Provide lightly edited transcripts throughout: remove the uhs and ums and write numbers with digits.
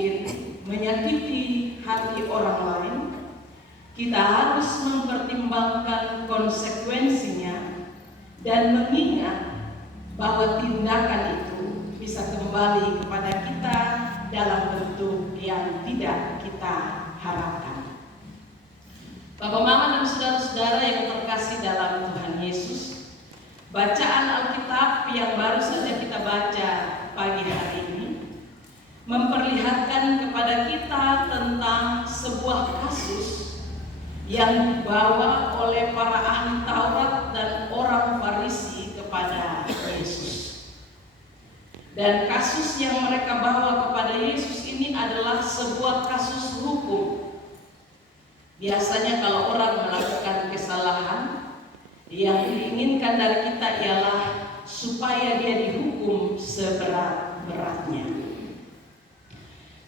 mungkin menyakiti hati orang lain, kita harus mempertimbangkan konsekuensinya dan mengingat bahwa tindakan itu bisa kembali kepada kita dalam bentuk yang tidak kita harapkan. Bapak, Mama, dan saudara-saudara yang terkasih dalam Tuhan Yesus, bacaan Alkitab yang baru saja kita baca pagi hari ini memperlihatkan kepada kita tentang sebuah kasus yang dibawa oleh para ahli Taurat dan orang Farisi kepada Yesus. Dan kasus yang mereka bawa kepada Yesus ini adalah sebuah kasus hukum. Biasanya kalau orang melakukan kesalahan, yang diinginkan dari kita ialah supaya dia dihukum seberat-beratnya.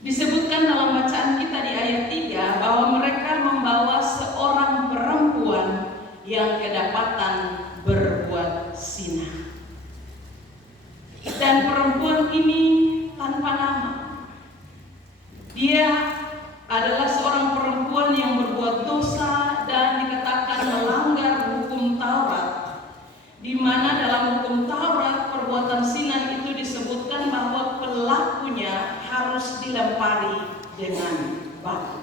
Disebutkan dalam bacaan kita di ayat 3 bahwa mereka membawa seorang perempuan yang kedapatan berbuat zina. Dan perempuan ini tanpa nama. Dia adalah seorang perempuan yang berbuat dosa dan dikatakan melanggar hukum Taurat, di mana dalam hukum Taurat perbuatan zina itu disebutkan bahwa pelakunya harus dilempari dengan batu.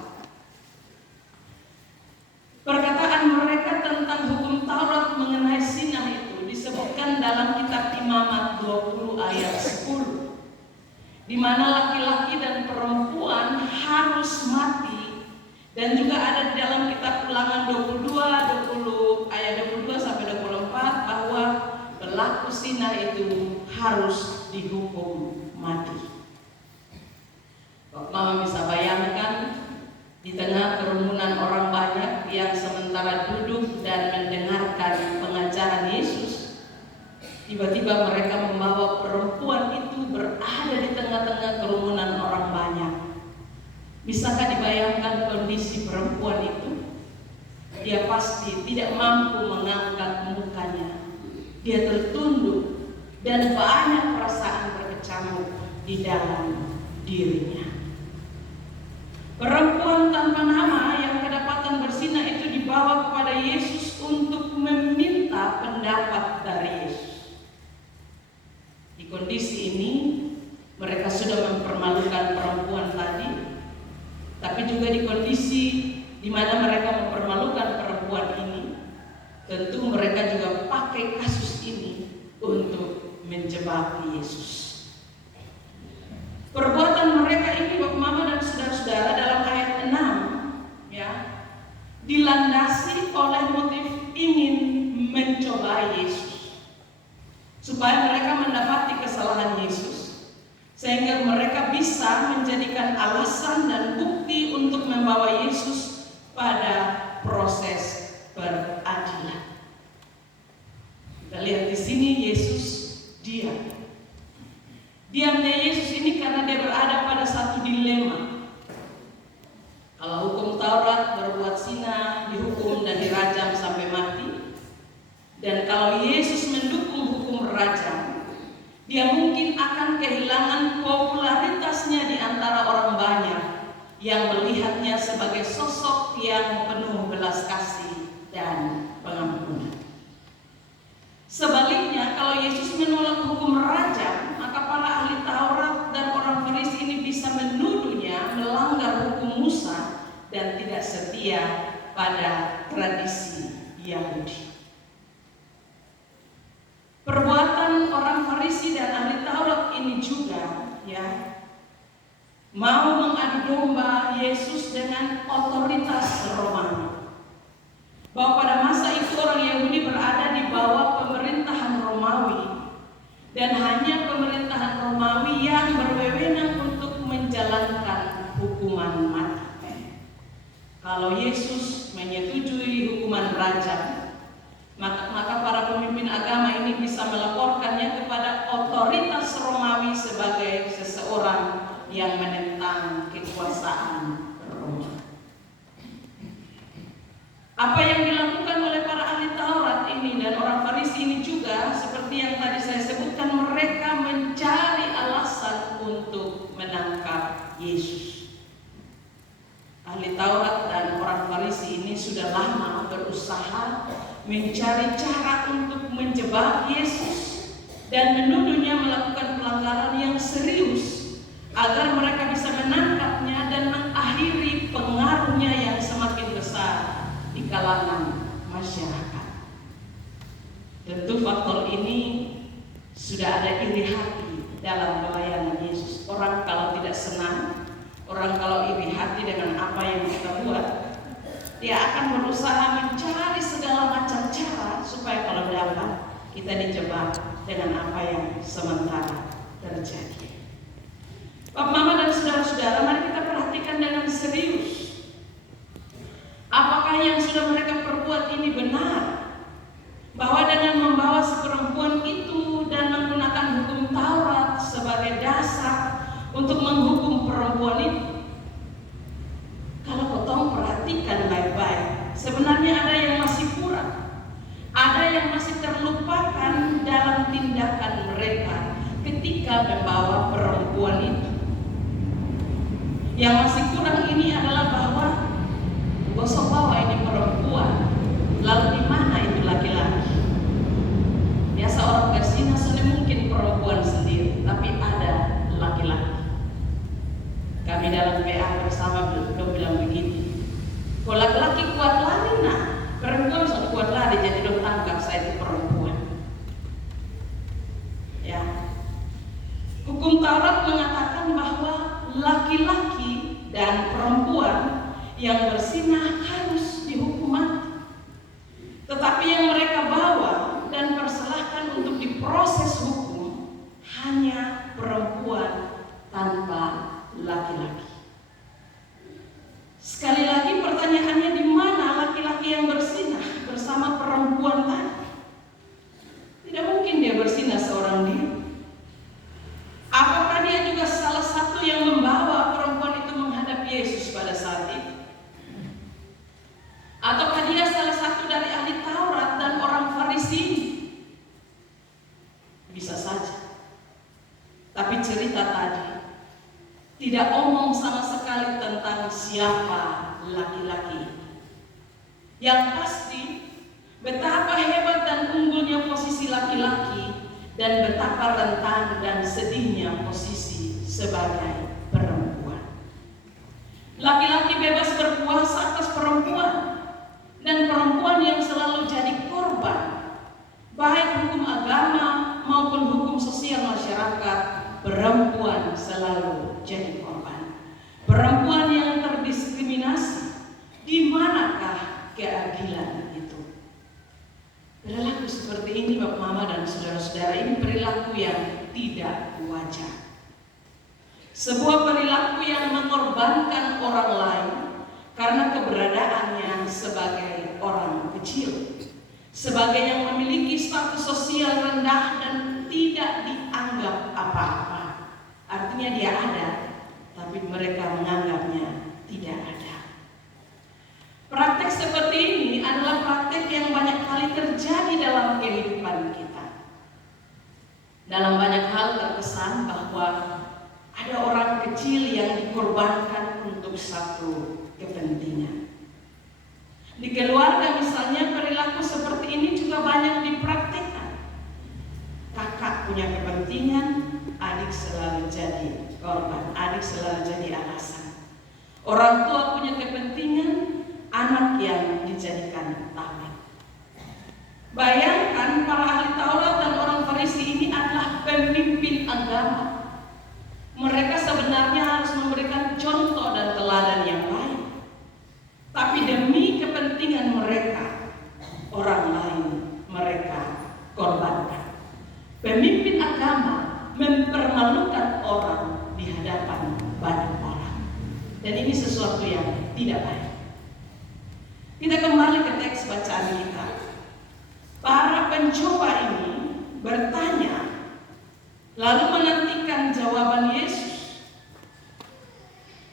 Perkataan mereka tentang hukum Taurat mengenai zina itu disebutkan dalam kitab Imamat 20 ayat 10, di mana laki-laki dan perempuan harus mati, dan juga ada di dalam kitab Ulangan 20 ayat 22 sampai 24 bahwa pelaku zina itu harus dihukum mati. Bapak Mama bisa bayangkan di tengah kerumunan orang banyak yang sementara duduk dan mendengarkan pengajaran Yesus, tiba-tiba mereka membawa perempuan itu berada di tengah-tengah kerumunan orang banyak. Bisakah dibayangkan kondisi perempuan itu? Dia pasti tidak mampu mengangkat mukanya. Dia tertunduk dan banyak perasaan berkecamuk di dalam dirinya. Perempuan tanpa nama yang kedapatan berzina itu dibawa kepada Yesus untuk meminta pendapat dari Yesus. Di kondisi ini mereka sudah mempermalukan perempuan tadi, tapi juga di kondisi di mana mereka mempermalukan perempuan ini, tentu mereka juga pakai kasus ini untuk menjebak Yesus. Perbuatan mereka ini, Bapak Mama dan saudara-saudara, dalam ayat 6 ya, dilandasi oleh motif ingin mencobai Yesus, supaya mereka mendapati kesalahan Yesus, sehingga mereka bisa menjadikan alasan dan bukti untuk membawa Yesus pada proses peradilan. Kita lihat di sini Yesus diam. Diamnya Yesus ini karena dia berada pada satu dilema. Kalau hukum Taurat berbuat zina dihukum dan dirajam sampai mati, dan kalau Yesus mendukung hukum rajam, dia mungkin akan kehilangan popularitasnya di antara orang banyak yang melihatnya sebagai sosok yang penuh belas kasih dan pengampunan. Sebaliknya, kalau Yesus menolak hukum rajam, maka para ahli Taurat dan orang Farisi ini bisa menuduhnya melanggar hukum Musa dan tidak setia pada tradisi Yahudi. Perbuatan orang Farisi dan ahli Taurat ini juga ya mau mengadu domba Yesus dengan otoritas Romawi. Bahwa pada masa itu orang Yahudi berada di bawah pemerintahan Romawi, dan hanya pemerintahan Romawi yang berwenang untuk menjalankan hukuman mati. Kalau Yesus menyetujui hukuman rajam, maka para pemimpin agama ini bisa melaporkannya kepada otoritas Romawi sebagai seseorang yang menentang kekuasaan Roma. Apa yang dilakukan oleh para ahli Taurat ini dan orang Farisi ini juga seperti yang tadi saya sebutkan, mereka mencari alasan untuk menangkap Yesus. Ahli Taurat dan orang Farisi ini sudah lama berusaha mencari cara untuk menjebak Yesus dan menuduhnya melakukan pelanggaran yang serius agar mereka bisa menangkapnya dan mengakhiri pengaruhnya yang semakin besar di kalangan masyarakat. Tentu faktor ini sudah ada iri hati dalam pelayanan Yesus. Orang kalau tidak senang, orang kalau iri hati dengan apa yang kita buat, dia akan berusaha mencari segala macam cara supaya kalau dapat kita dijebak dengan apa yang sementara terjadi. Bapak, Mama, dan saudara-saudara, mari kita perhatikan dengan serius. Apakah yang sudah mereka perbuat ini benar? Bahwa dengan membawa si perempuan itu dan menggunakan hukum Taurat sebagai dasar untuk menghukum perempuan itu. Kalau potong perhatikan baik-baik, sebenarnya ada yang masih kurang. Ada yang masih terlupakan dalam tindakan mereka ketika membawa perempuan itu. Yang masih kurang ini adalah bahwa gosok bawa ini perempuan, lalu di mana itu laki-laki? Biasa orang berzina sudah mungkin perempuan sendiri, tapi ada laki-laki. Kami dalam PA bersama belum bilang begitu. Kalau laki-laki kuat lari, nah perempuan sudah kuat lari, jadi dong tangkap saya itu perempuan. Ya, hukum Taurat mengatakan bahwa laki-laki dan perempuan yang berzinah harus dihukum mati. Tetapi yang mereka bawa dan persilahkan untuk diproses hukum hanya perempuan tanpa laki-laki. Sekali lagi pertanyaannya, di mana laki-laki yang berzinah bersama perempuan tadi? Tidak mungkin dia berzinah seorang diri. Apakah dia juga salah satu yang membawa perempuan itu menghadap Yesus pada saat itu? Ataukah dia salah satu dari ahli Taurat dan orang Farisi? Bisa saja. Tapi cerita tadi tidak omong sama sekali tentang siapa laki-laki. Yang pasti, betapa hebat dan unggulnya posisi laki-laki dan betapa rentan dan sedihnya posisi sebagai perempuan. Laki-laki bebas berkuasa atas perempuan, dan perempuan yang selalu jadi korban, baik hukum agama maupun hukum sosial masyarakat, perempuan selalu jadi korban. Perempuan yang terdiskriminasi, di manakah keadilan itu? Perilaku seperti ini, Bapak, Mama, dan saudara-saudara, ini perilaku yang tidak wajar. Sebuah perilaku yang mengorbankan orang lain karena keberadaannya sebagai orang kecil, sebagai yang memiliki status sosial rendah dan tidak dianggap apa-apa. Artinya dia ada, tapi mereka menganggapnya tidak ada. Praktek seperti ini adalah praktek yang banyak kali terjadi dalam kehidupan kita. Dalam banyak hal terkesan bahwa ada orang kecil yang dikorbankan untuk satu kepentingan. Di keluarga misalnya perilaku seperti ini juga banyak dipraktikkan. Kakak punya kepentingan, adik selalu jadi korban, adik selalu jadi alasan. Orang tua punya kepentingan, anak yang dijadikan tamat. Bayangkan para ahli Taurat dan orang Farisi ini adalah pemimpin agama. Mereka sebenarnya harus memberikan contoh dan teladan yang baik. Tapi demi kepentingan mereka, orang lain mereka korbankan. Pemimpin agama mempermalukan orang di hadapan banyak orang. Dan ini sesuatu yang tidak baik. Kita kembali ke teks bacaan kita. Para pencoba ini bertanya, lalu menantikan jawaban Yesus.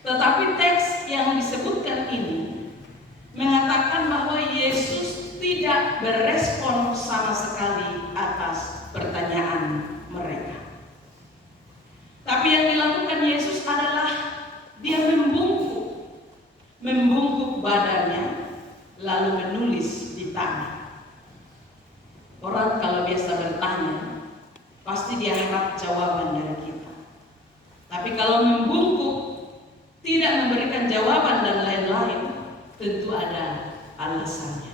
Tetapi teks yang disebutkan ini mengatakan bahwa Yesus tidak berespon sama sekali atas pertanyaan mereka. Tapi yang dilakukan Yesus adalah badannya lalu menulis di tanah. Orang kalau biasa bertanya, pasti dia harap jawaban dari kita. Tapi kalau membungkuk, tidak memberikan jawaban dan lain-lain, tentu ada alasannya.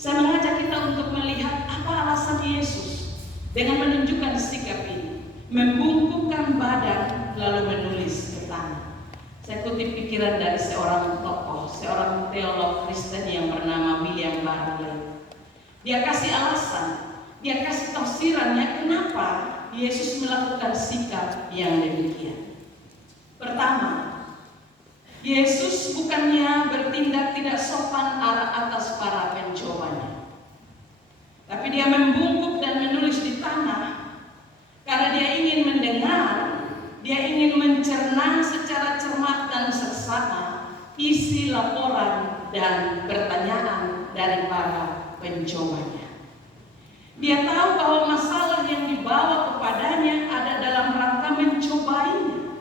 Saya mengajak kita untuk melihat apa alasan Yesus dengan menunjukkan sikap ini, membungkukkan badan lalu menulis ke tanah. Saya kutip pikiran dari seorang tokoh, seorang teolog Kristen yang bernama William Barclay. Dia kasih alasan, dia kasih tafsirannya kenapa Yesus melakukan sikap yang demikian. Pertama, Yesus bukannya bertindak tidak sopan atas para pencobanya, tapi dia membungkuk dan menulis di tanah karena dia ingin mendengar, dia ingin mencerna secara cermat dan seksama isi laporan dan pertanyaan dari para pencobanya. Dia tahu bahwa masalah yang dibawa kepadanya ada dalam rangka mencobainya.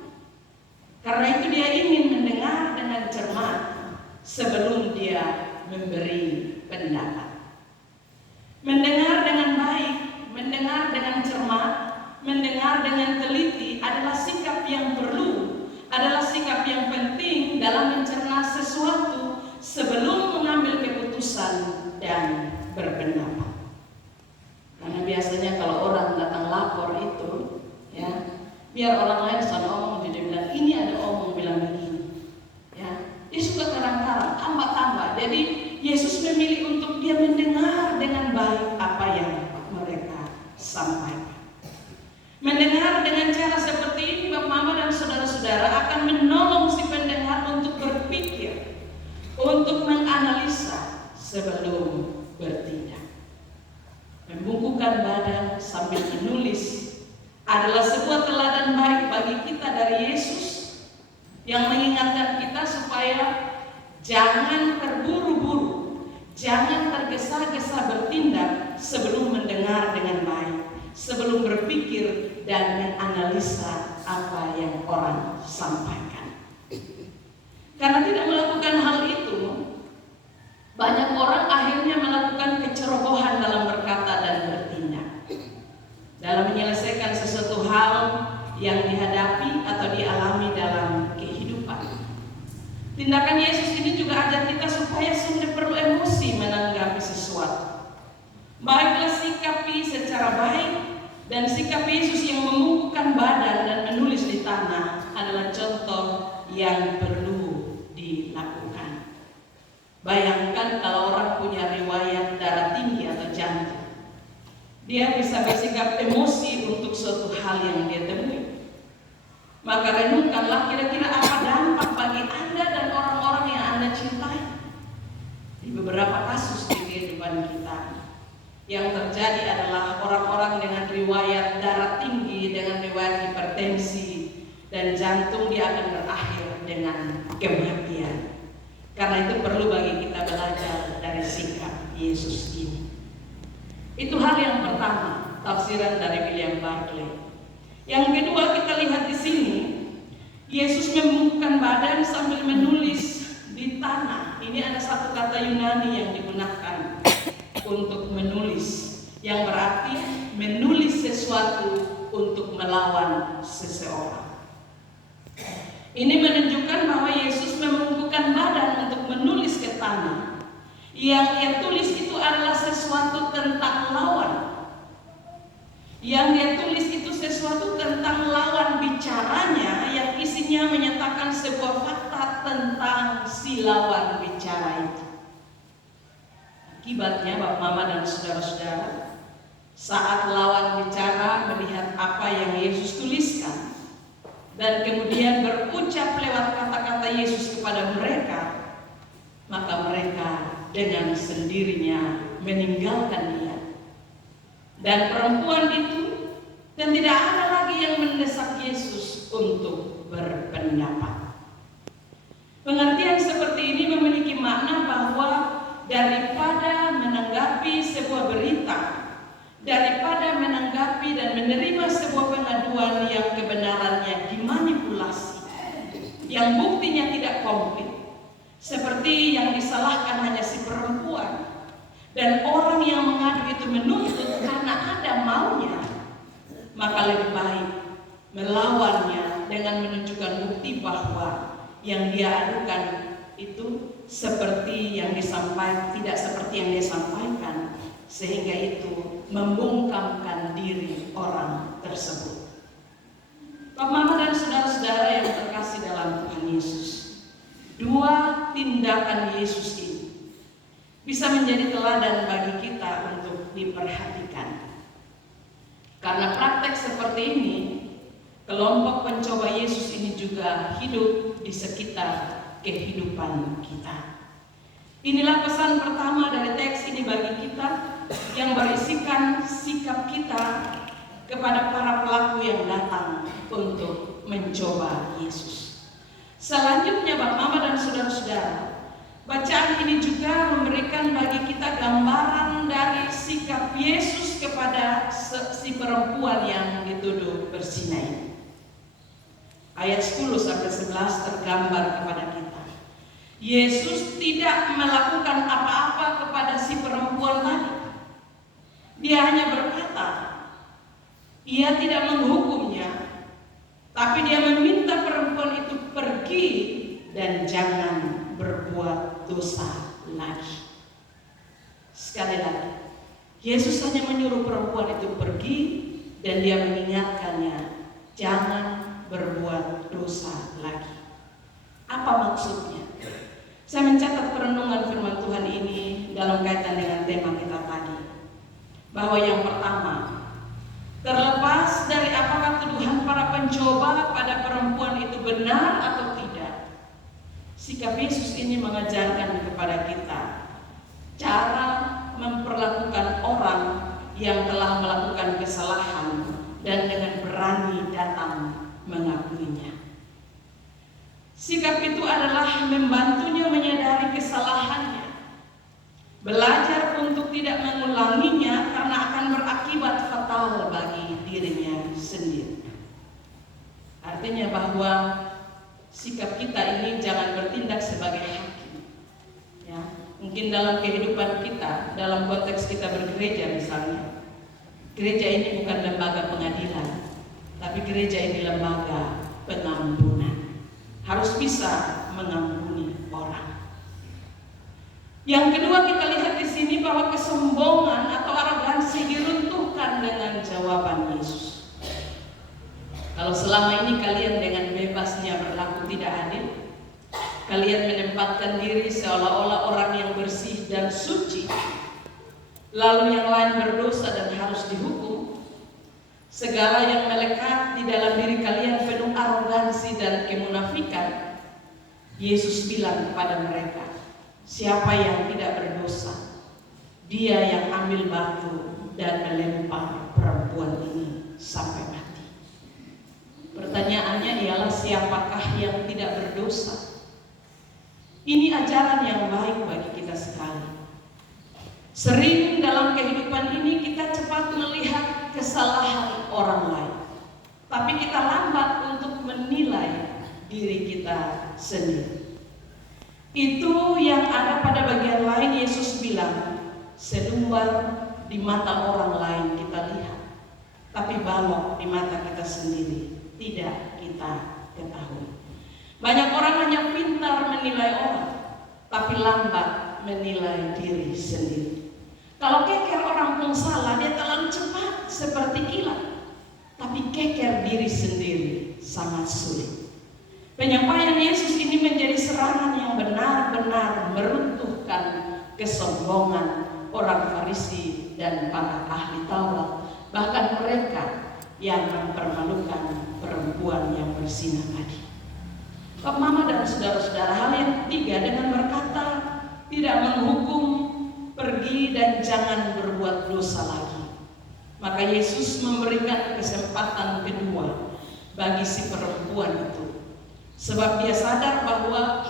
Karena itu dia ingin mendengar dengan cermat sebelum dia memberi pendapat. Mendengar dengan baik, mendengar dengan cermat, mendengar dengan teliti adalah sikap yang perlu, adalah sikap yang penting dalam mencerna sesuatu sebelum mengambil keputusan dan berpendapat. Karena biasanya kalau orang datang lapor itu, ya, biar orang lain sana omong, dia bilang ini ada omong bilang begini, ya, dia suka karang-karang, tambah-tambah. Jadi Yesus memilih untuk dia mendengar dengan baik apa yang mereka sampaikan. Mendengar dengan cara seperti ini, Bapak Mama dan saudara-saudara, akan menolong si pendengar untuk berpikir, untuk menganalisa sebelum bertindak. Membungkukkan badan sambil menulis adalah sebuah teladan baik bagi kita dari Yesus yang mengingatkan kita supaya jangan terburu-buru, jangan tergesa-gesa bertindak sebelum mendengar dengan baik, sebelum berpikir dan menganalisa apa yang orang sampaikan. Karena tidak melakukan hal itu, banyak orang akhirnya melakukan kecerobohan dalam berkata dan bertindak, dalam menyelesaikan sesuatu hal yang dihadapi atau dialami dalam kehidupan. Tindakan Yesus ini juga ajar kita supaya sudah perlu emosi menanggapi sesuatu. Baiklah sikapi secara baik, dan sikap Yesus yang membungkukkan badan dan menulis di tanah adalah contoh yang perlu dilakukan. Bayangkan kalau orang punya riwayat darah tinggi atau jantung, dia bisa bersikap emosi untuk suatu hal yang dia temui. Maka renungkanlah kira-kira apa dampak bagi Anda dan orang-orang yang Anda cintai. Di beberapa kasus di kehidupan kita, yang terjadi adalah orang-orang dengan riwayat darah tinggi, dengan riwayat hipertensi dan jantung, dia akan berakhir dengan kematian. Karena itu perlu bagi kita belajar dari sikap Yesus ini. Itu hal yang pertama, tafsiran dari William Barclay. Yang kedua, kita lihat di sini, Yesus membungkukkan badan sambil menulis di tanah. Ini ada satu kata Yunani yang digunakan untuk menulis, yang berarti menulis sesuatu untuk melawan seseorang. Ini menunjukkan bahwa Yesus membungkukkan badan untuk menulis ke tanah. Yang dia tulis itu adalah sesuatu tentang lawan. Yang dia tulis itu sesuatu tentang lawan bicaranya, yang isinya menyatakan sebuah fakta tentang si lawan bicara itu. Akibatnya, Bapak Mama dan saudara-saudara, saat lawan bicara melihat apa yang Yesus tuliskan dan kemudian berucap lewat kata-kata Yesus kepada mereka, maka mereka dengan sendirinya meninggalkan dia. Dan perempuan itu, dan tidak ada lagi yang mendesak Yesus untuk berpendapat. Pengertian seperti ini memiliki makna bahwa daripada menanggapi sebuah berita, daripada menanggapi dan menerima sebuah pengaduan yang kebenarannya dimanipulasi, yang buktinya tidak komplit, Seperti yang disalahkan hanya si perempuan, dan orang yang mengadu itu menuntut karena ada maunya, maka lebih baik melawannya dengan menunjukkan bukti bahwa yang dia adukan itu seperti yang disampaikan, tidak seperti yang dia sampaikan, sehingga itu membungkamkan diri orang tersebut. Bapak, Mama, dan saudara-saudara yang terkasih dalam Tuhan Yesus, dua tindakan Yesus ini bisa menjadi teladan bagi kita untuk diperhatikan. Karena praktek seperti ini, kelompok pencoba Yesus ini juga hidup di sekitar kehidupan kita. Inilah pesan pertama dari teks ini bagi kita, yang berisikan sikap kita kepada para pelaku yang datang untuk mencoba Yesus. Selanjutnya, Bapak, Mama, dan saudara-saudara, bacaan ini juga memberikan bagi kita gambaran dari sikap Yesus kepada si perempuan yang dituduh berzina ini. Ayat 10-11 tergambar kepada kita. Yesus tidak melakukan apa-apa kepada si perempuan tadi. Dia hanya berkata, ia tidak menghukumnya, tapi dia meminta perempuan itu pergi dan jangan berbuat dosa lagi. Sekali lagi, Yesus hanya menyuruh perempuan itu pergi dan dia mengingatkannya, jangan berbuat dosa lagi. Apa maksudnya? Saya mencatat perenungan firman Tuhan ini dalam kaitan dengan tema kita tadi, bahwa yang pertama, terlepas dari apakah tuduhan para pencoba pada perempuan itu benar atau tidak, sikap Yesus ini mengajarkan kepada kita cara memperlakukan orang yang telah melakukan kesalahan dan dengan berani datang mengakuinya. Sikap itu adalah membantunya menyadari kesalahannya, belajar untuk tidak mengulanginya karena akan berakibat fatal bagi dirinya sendiri. Artinya bahwa sikap kita ini jangan bertindak sebagai hakim. Ya, mungkin dalam kehidupan kita, dalam konteks kita bergereja misalnya, gereja ini bukan lembaga pengadilan, tapi gereja ini lembaga pengampunan. Harus bisa mengampuni orang. Yang kedua, kita lihat di sini bahwa kesombongan atau arogansi diruntuhkan dengan jawaban Yesus. Kalau selama ini kalian dengan bebasnya berlaku tidak adil, kalian menempatkan diri seolah-olah orang yang bersih dan suci, lalu yang lain berdosa dan harus dihukum. Segala yang melekat di dalam diri kalian penuh arogansi dan kemunafikan. Yesus bilang kepada mereka, siapa yang tidak berdosa, dia yang ambil batu dan melempar perempuan ini sampai mati. Pertanyaannya ialah, siapakah yang tidak berdosa? Ini ajaran yang baik bagi kita sekali. Sering dalam kehidupan ini kita cepat melihat kesalahan orang lain, tapi kita lambat untuk menilai diri kita sendiri. Itu yang ada pada bagian lain. Yesus bilang, selumbar di mata orang lain kita lihat, tapi balok di mata kita sendiri tidak kita ketahui. Banyak orang hanya pintar menilai orang, tapi lambat menilai diri sendiri. Kalau keker orang pun salah, dia terlalu cepat seperti kilat. Tapi keker diri sendiri sangat sulit. Penyampaian Yesus ini menjadi serangan yang benar-benar meruntuhkan kesombongan orang Farisi dan para ahli Taurat, bahkan mereka yang mempermalukan perempuan yang berzina tadi. Bapak, Mama, dan saudara-saudara, hal yang ketiga, dengan berkata tidak menghukum, pergi dan jangan berbuat dosa lagi, maka Yesus memberikan kesempatan kedua bagi si perempuan itu, sebab dia sadar bahwa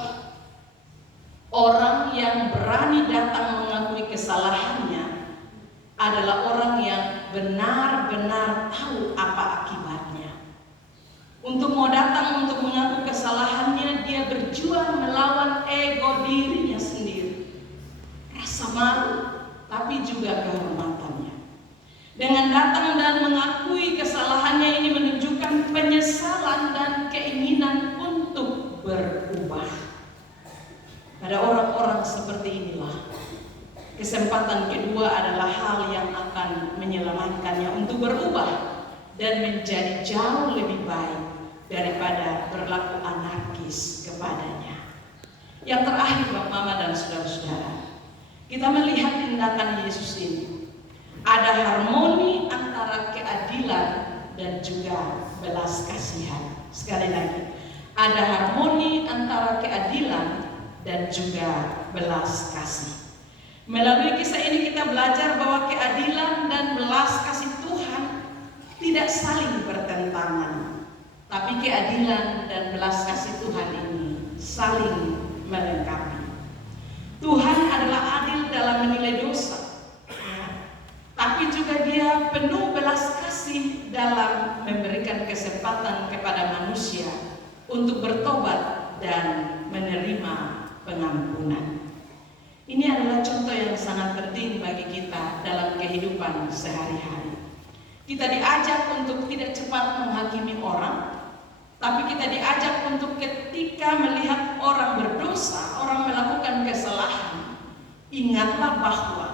orang yang berani datang mengakui kesalahannya adalah orang yang benar-benar tahu apa akibatnya. Untuk mau datang untuk mengaku kesalahannya, dia berjuang melawan ego Pada orang-orang seperti inilah, kesempatan kedua adalah hal yang akan menyelamatkannya untuk berubah dan menjadi jauh lebih baik daripada berlaku anarkis kepadanya. Yang terakhir, Bapak, Mama, dan saudara-saudara, kita melihat tindakan Yesus ini. Ada harmoni antara keadilan dan juga belas kasihan. Sekali lagi, ada harmoni antara keadilan dan juga belas kasih. Melalui kisah ini kita belajar bahwa keadilan dan belas kasih Tuhan tidak saling bertentangan, tapi keadilan dan belas kasih Tuhan ini saling melengkapi. Tuhan adalah adil dalam menilai dosa, tapi juga Dia penuh belas kasih dalam memberikan kesempatan kepada manusia untuk bertobat dan menerima pengampunan. Ini adalah contoh yang sangat penting bagi kita dalam kehidupan sehari-hari. Kita diajak untuk tidak cepat menghakimi orang, tapi kita diajak untuk ketika melihat orang berdosa, orang melakukan kesalahan, ingatlah bahwa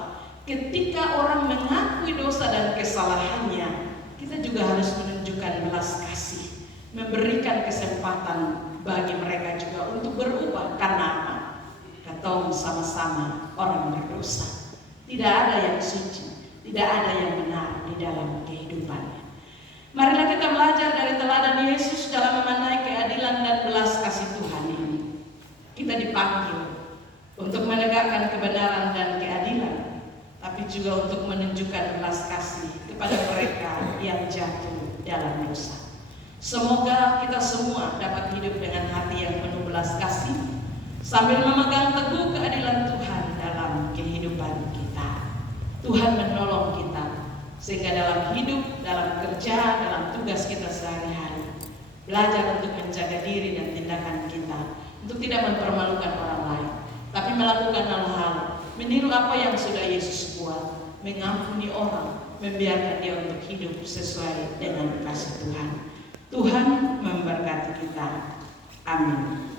ketika orang mengakui dosa dan kesalahannya, kita juga harus menunjukkan belas kasih, memberikan kesempatan bagi mereka juga untuk berubah. Karena apa? Kata sama-sama orang berdosa. Tidak ada yang suci, tidak ada yang benar di dalam kehidupannya. Marilah kita belajar dari teladan Yesus dalam memaknai keadilan dan belas kasih Tuhan ini. Kita dipanggil untuk menegakkan kebenaran dan keadilan, tapi juga untuk menunjukkan belas kasih kepada mereka yang jatuh dalam dosa. Semoga kita semua dapat hidup dengan hati yang penuh belas kasih, sambil memegang teguh keadilan Tuhan dalam kehidupan kita. Tuhan menolong kita sehingga dalam hidup, dalam kerja, dalam tugas kita sehari-hari, belajar untuk menjaga diri dan tindakan kita, untuk tidak mempermalukan orang lain, tapi melakukan hal-hal meniru apa yang sudah Yesus buat, mengampuni orang, membiarkan dia untuk hidup sesuai dengan kasih Tuhan. Tuhan memberkati kita. Amin.